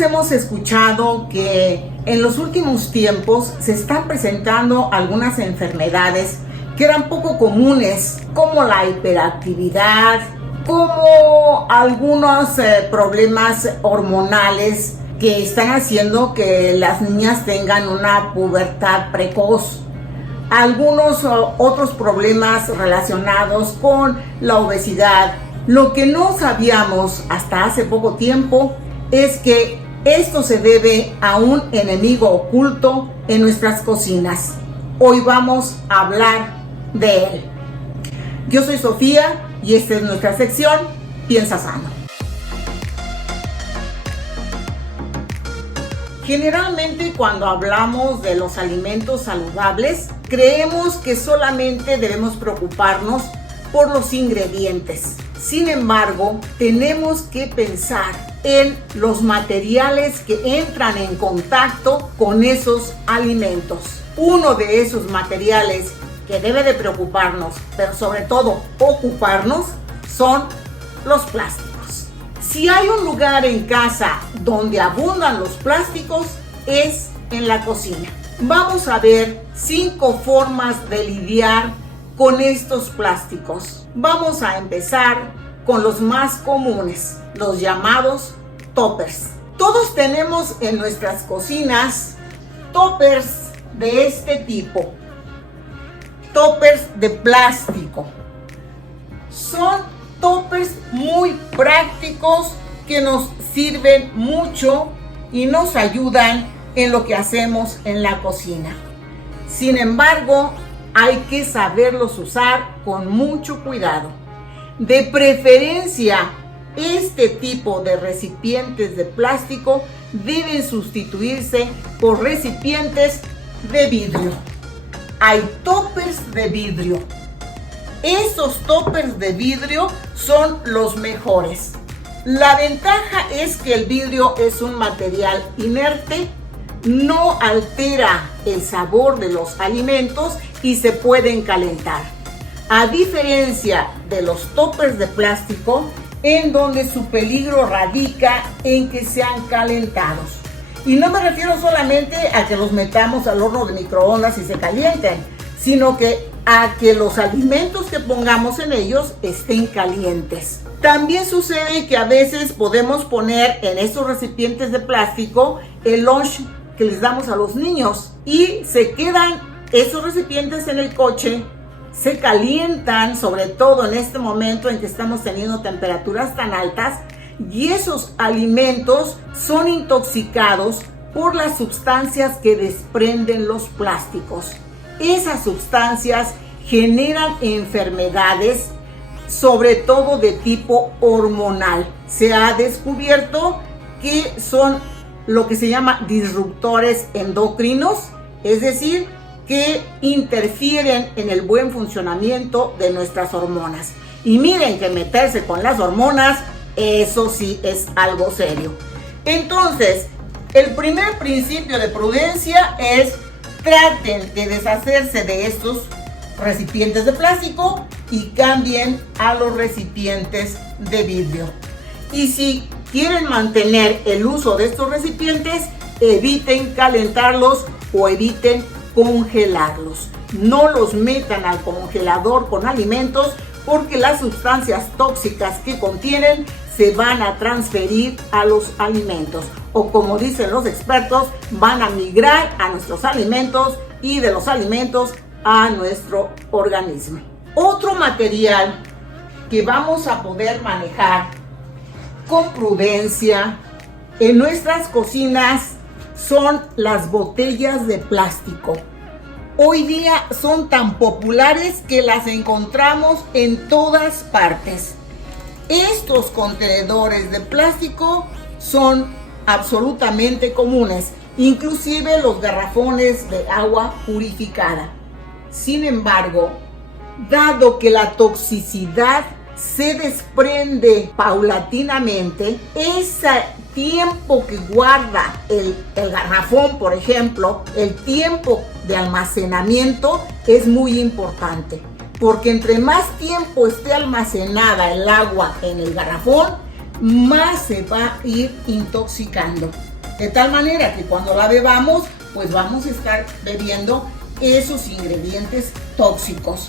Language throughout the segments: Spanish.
Todos hemos escuchado que en los últimos tiempos se están presentando algunas enfermedades que eran poco comunes, como la hiperactividad, como algunos problemas hormonales que están haciendo que las niñas tengan una pubertad precoz. Algunos otros problemas relacionados con la obesidad. Lo que no sabíamos hasta hace poco tiempo es que esto se debe a un enemigo oculto en nuestras cocinas. Hoy vamos a hablar de él. Yo soy Sofía y esta es nuestra sección Piensa Sano. Generalmente cuando hablamos de los alimentos saludables, creemos que solamente debemos preocuparnos por los ingredientes. Sin embargo, tenemos que pensar en los materiales que entran en contacto con esos alimentos. Uno de esos materiales que debe de preocuparnos, pero sobre todo ocuparnos, son los plásticos. Si hay un lugar en casa donde abundan los plásticos, es en la cocina. Vamos a ver 5 formas de lidiar con estos plásticos. Vamos a empezar con los más comunes, los llamados toppers. Todos tenemos en nuestras cocinas toppers de este tipo. Toppers de plástico. Son toppers muy prácticos que nos sirven mucho y nos ayudan en lo que hacemos en la cocina. Sin embargo, hay que saberlos usar con mucho cuidado. De preferencia, este tipo de recipientes de plástico deben sustituirse por recipientes de vidrio. Hay toppers de vidrio. Estos toppers de vidrio son los mejores. La ventaja es que el vidrio es un material inerte, no altera el sabor de los alimentos y se pueden calentar. A diferencia de los toppers de plástico, en donde su peligro radica en que sean calentados. Y no me refiero solamente a que los metamos al horno de microondas y se calienten, sino que a que los alimentos que pongamos en ellos estén calientes. También sucede que a veces podemos poner en estos recipientes de plástico el lunch que les damos a los niños y se quedan esos recipientes en el coche, se calientan, sobre todo en este momento en que estamos teniendo temperaturas tan altas, y esos alimentos son intoxicados por las sustancias que desprenden los plásticos. Esas sustancias generan enfermedades, sobre todo de tipo hormonal. Se ha descubierto que son lo que se llama disruptores endocrinos, es decir, que interfieren en el buen funcionamiento de nuestras hormonas. Y miren que meterse con las hormonas, eso sí es algo serio. Entonces, el primer principio de prudencia es: traten de deshacerse de estos recipientes de plástico y cambien a los recipientes de vidrio. Y si quieren mantener el uso de estos recipientes, eviten calentarlos o eviten congelarlos. No los metan al congelador con alimentos, porque las sustancias tóxicas que contienen se van a transferir a los alimentos, o como dicen los expertos, van a migrar a nuestros alimentos y de los alimentos a nuestro organismo. Otro material que vamos a poder manejar con prudencia en nuestras cocinas son las botellas de plástico. Hoy día son tan populares que las encontramos en todas partes. Estos contenedores de plástico son absolutamente comunes, inclusive los garrafones de agua purificada. Sin embargo, dado que la toxicidad se desprende paulatinamente, ese tiempo que guarda el garrafón, por ejemplo, el tiempo de almacenamiento es muy importante, porque entre más tiempo esté almacenada el agua en el garrafón, más se va a ir intoxicando. de tal manera que cuando la bebamos, pues vamos a estar bebiendo esos ingredientes tóxicos.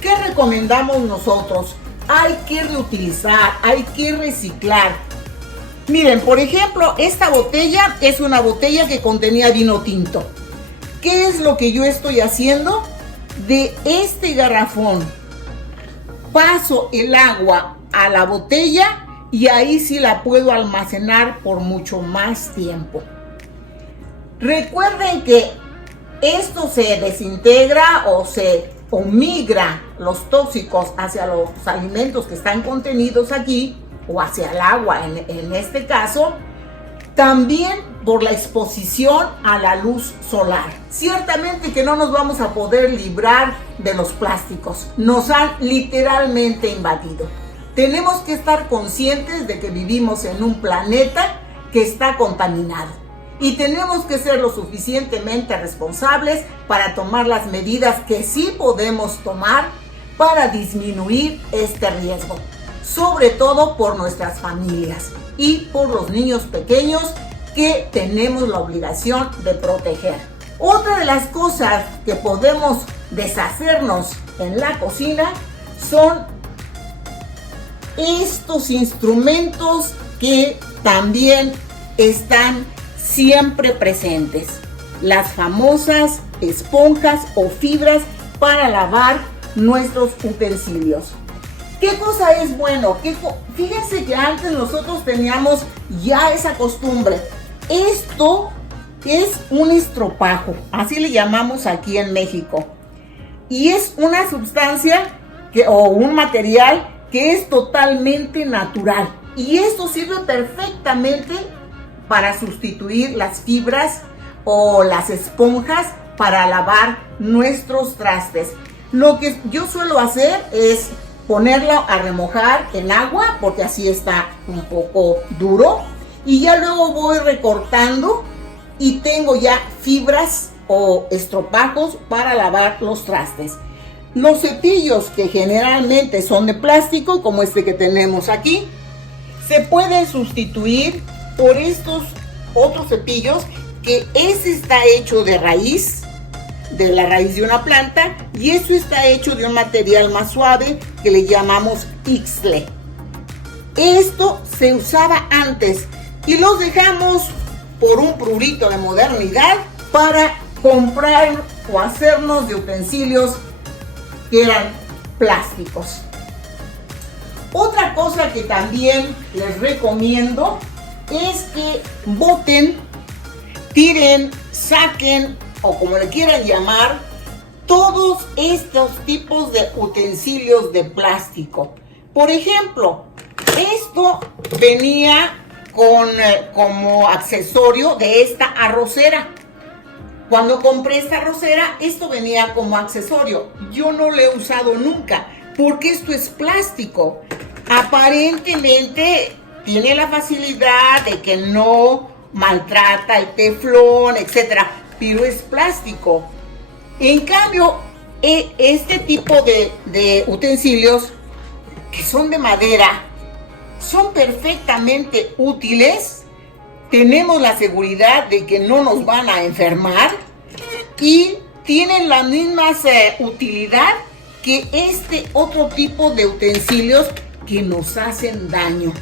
¿Qué recomendamos nosotros? Hay que reutilizar, hay que reciclar. Miren, por ejemplo, esta botella es una botella que contenía vino tinto. ¿Qué es lo que yo estoy haciendo? De este garrafón paso el agua a la botella y ahí sí la puedo almacenar por mucho más tiempo. Recuerden que esto se desintegra o migra los tóxicos hacia los alimentos que están contenidos aquí o hacia el agua en este caso, también por la exposición a la luz solar. Ciertamente que no nos vamos a poder librar de los plásticos, nos han literalmente invadido. Tenemos que estar conscientes de que vivimos en un planeta que está contaminado y tenemos que ser lo suficientemente responsables para tomar las medidas que sí podemos tomar para disminuir este riesgo, sobre todo por nuestras familias y por los niños pequeños que tenemos la obligación de proteger. Otra de las cosas que podemos deshacernos en la cocina son estos instrumentos que también están siempre presentes, las famosas esponjas o fibras para lavar nuestros utensilios. ¿Qué cosa es bueno? Fíjense que antes nosotros teníamos ya esa costumbre. Esto es un estropajo, así le llamamos aquí en México. Y es una sustancia o un material que es totalmente natural. Y esto sirve perfectamente para sustituir las fibras o las esponjas para lavar nuestros trastes. Lo que yo suelo hacer es ponerlo a remojar en agua porque así está un poco duro y ya luego voy recortando y tengo ya fibras o estropajos para lavar los trastes. Los cepillos que generalmente son de plástico, como este que tenemos aquí, se pueden sustituir por estos otros cepillos que ese está hecho de raíz, de la raíz de una planta, y eso está hecho de un material más suave que le llamamos ixtle. Esto se usaba antes y los dejamos por un prurito de modernidad para comprar o hacernos de utensilios que eran plásticos. Otra cosa que también les recomiendo es que boten, tiren, saquen o como le quieran llamar, todos estos tipos de utensilios de plástico. Por ejemplo, esto venía como accesorio de esta arrocera. Cuando compré esta arrocera, esto venía como accesorio. Yo no lo he usado nunca porque esto es plástico. Aparentemente tiene la facilidad de que no maltrata el teflón, etcétera, pero es plástico. En cambio, este tipo de utensilios que son de madera son perfectamente útiles. Tenemos la seguridad de que no nos van a enfermar y tienen la misma utilidad que este otro tipo de utensilios que nos hacen daño.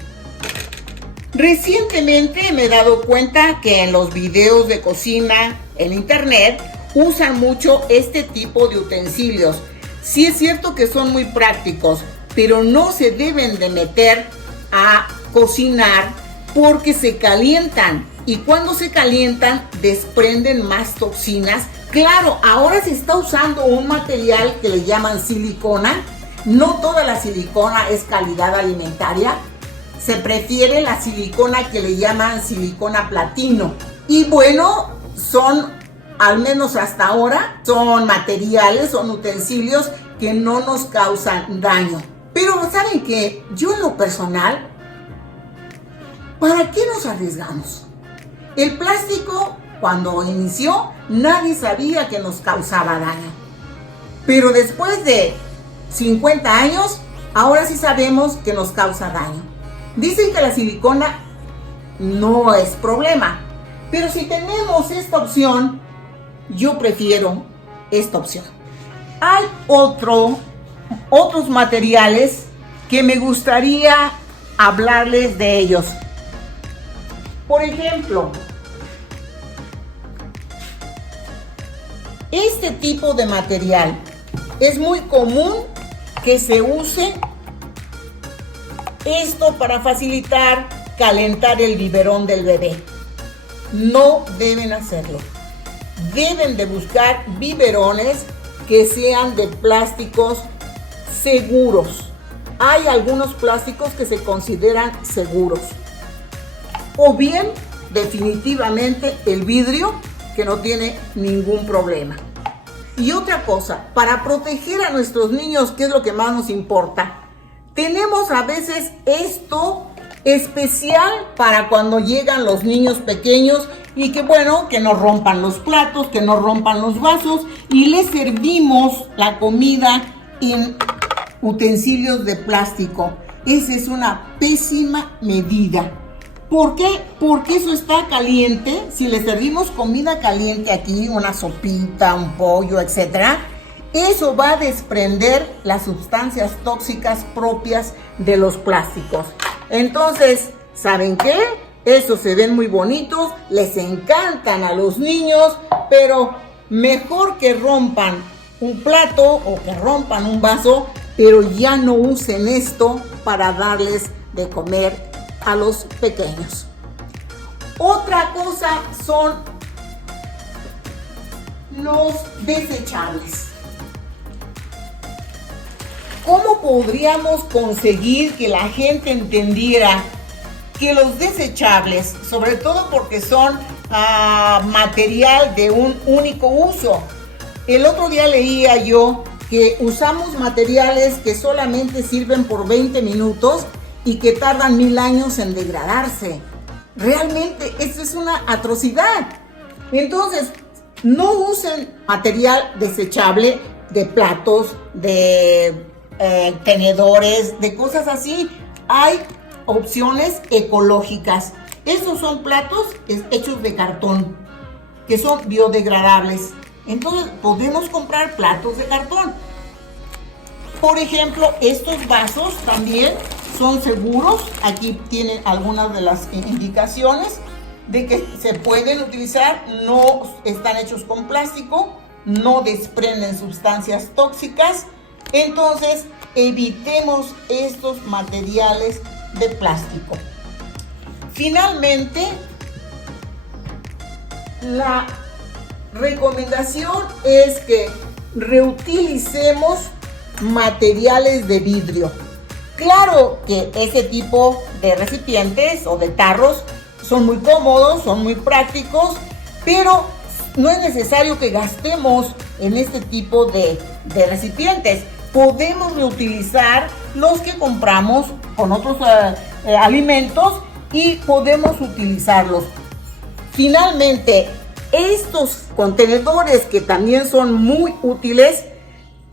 Recientemente me he dado cuenta que en los videos de cocina en internet usan mucho este tipo de utensilios. Sí es cierto que son muy prácticos, pero no se deben de meter a cocinar porque se calientan y cuando se calientan desprenden más toxinas. Claro, ahora se está usando un material que le llaman silicona. No toda la silicona es calidad alimentaria. Se prefiere la silicona que le llaman silicona platino. Y bueno, son, al menos hasta ahora, son materiales, son utensilios que no nos causan daño. Pero ¿saben qué? Yo en lo personal, ¿para qué nos arriesgamos? El plástico, cuando inició, nadie sabía que nos causaba daño. Pero después de 50 años, ahora sí sabemos que nos causa daño. Dicen que la silicona no es problema, Pero si tenemos esta opción, yo prefiero esta opción. Hay otros materiales que me gustaría hablarles de ellos. Por ejemplo, este tipo de material es muy común que se use esto para facilitar calentar el biberón del bebé. No deben hacerlo. Deben de buscar biberones que sean de plásticos seguros. Hay algunos plásticos que se consideran seguros. O bien, definitivamente, el vidrio, que no tiene ningún problema. Y otra cosa, para proteger a nuestros niños, que es lo que más nos importa, tenemos a veces esto especial para cuando llegan los niños pequeños y que no rompan los platos, que no rompan los vasos, y les servimos la comida en utensilios de plástico. Esa es una pésima medida. ¿Por qué? Porque eso está caliente. Si le servimos comida caliente aquí, una sopita, un pollo, etc., eso va a desprender las sustancias tóxicas propias de los plásticos. Entonces, ¿saben qué? Esos se ven muy bonitos, les encantan a los niños, pero mejor que rompan un plato o que rompan un vaso, pero ya no usen esto para darles de comer a los pequeños. Otra cosa son los desechables. ¿Cómo podríamos conseguir que la gente entendiera que los desechables, sobre todo porque son material de un único uso? El otro día leía yo que usamos materiales que solamente sirven por 20 minutos y que tardan 1000 años en degradarse. Realmente eso es una atrocidad. Entonces, no usen material desechable de platos, de tenedores, de cosas así. Hay opciones ecológicas. Estos son platos hechos de cartón, que son biodegradables. Entonces, podemos comprar platos de cartón. Por ejemplo, estos vasos también son seguros. Aquí tienen algunas de las indicaciones de que se pueden utilizar. No están hechos con plástico, no desprenden sustancias tóxicas. Entonces, evitemos estos materiales de plástico. Finalmente, la recomendación es que reutilicemos materiales de vidrio. Claro que ese tipo de recipientes o de tarros son muy cómodos, son muy prácticos, pero no es necesario que gastemos en este tipo de recipientes. Podemos reutilizar los que compramos con otros alimentos y podemos utilizarlos. Finalmente, estos contenedores, que también son muy útiles,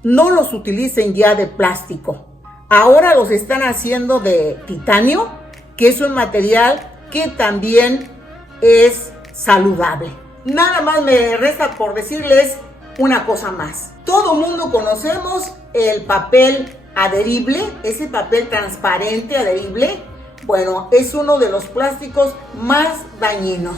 no los utilicen ya de plástico. Ahora los están haciendo de titanio, que es un material que también es saludable. Nada más me resta por decirles una cosa más. Todo mundo conocemos el papel adherible, ese papel transparente adherible. Bueno, es uno de los plásticos más dañinos.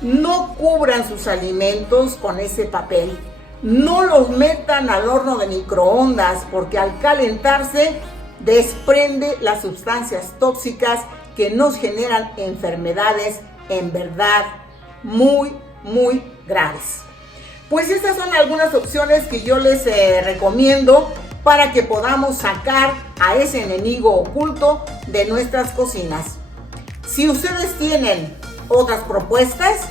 No cubran sus alimentos con ese papel. No los metan al horno de microondas, porque al calentarse desprende las sustancias tóxicas que nos generan enfermedades en verdad muy, muy graves. Pues estas son algunas opciones que yo les recomiendo para que podamos sacar a ese enemigo oculto de nuestras cocinas. Si ustedes tienen otras propuestas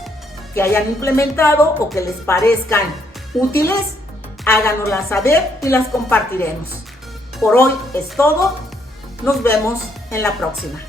que hayan implementado o que les parezcan útiles, háganoslas saber y las compartiremos. Por hoy es todo. Nos vemos en la próxima.